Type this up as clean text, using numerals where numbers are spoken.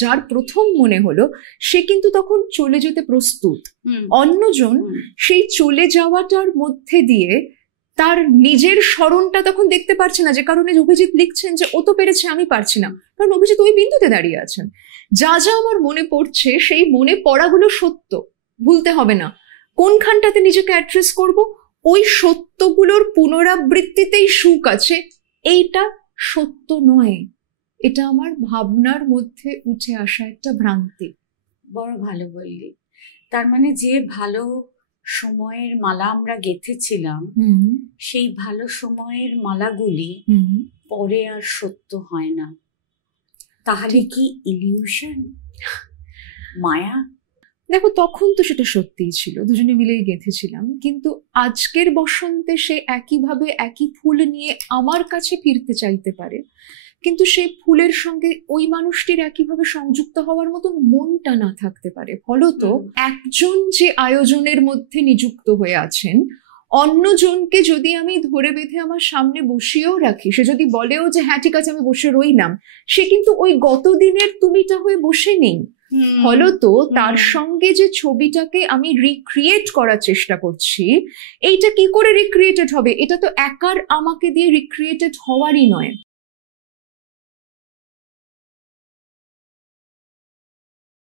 যার প্রথম মনে হলো সে কিন্তু তখন চলে যেতে প্রস্তুত। অন্যজন সেই চলে যাওয়াটার মধ্যে দিয়ে তার নিজের স্মরণটা তখন দেখতে পারছে না, যে কারণে অভিজিৎ লিখছেন যে ও তো পেরেছে, আমি পারছি না। কারণ অভিজিৎ ওই বিন্দুতে দাঁড়িয়ে আছেন। যা যা আমার মনে পড়ছে সেই মনে পড়াগুলো সত্য, ভুলতে হবে না। কোনখানটাতে নিজেকে অ্যাড্রেস করব, ওই সত্যগুলোর পুনরাবৃত্তিতেই সুখ আছে, এইটা সত্য নয়। এটা আমার ভাবনার মধ্যে উঠে আসা একটা ভ্রান্তি। বড় ভালো বললি। তার মানে যে ভালো সময়ের মালা আমরা গেঁথেছিলাম, সেই ভালো সময়ের মালাগুলি পরে আর সত্য হয় না। তাহলে কি ইলিউশন, মায়া? দেখো, তখন তো সেটা সত্যিই ছিল, দুজনে মিলেই গেঁথেছিলাম। কিন্তু আজকের বসন্তে সে একইভাবে একই ফুল নিয়ে আমার কাছে ফিরতে চাইতে পারে, কিন্তু সেই ফুলের সঙ্গে ওই মানুষটির একইভাবে সংযুক্ত হওয়ার মতন মনটা না থাকতে পারে। ফলত একজন যে আয়োজনের মধ্যে নিযুক্ত হয়ে আছেন, অন্যজনকে যদি আমি ধরে বেঁধে আমার সামনে বসিয়েও রাখি, সে যদি বলেও যে হ্যাঁ ঠিক আছে আমি বসে রইলাম, সে কিন্তু ওই গতদিনের তুমিটা হয়ে বসে নেই। ফলত তার সঙ্গে যে ছবিটাকে আমি রিক্রিয়েট করার চেষ্টা করছি, এইটা কি করে রিক্রিয়েটেড হবে? এটা তো একার আমাকে দিয়ে রিক্রিয়েটেড হওয়ারই নয়।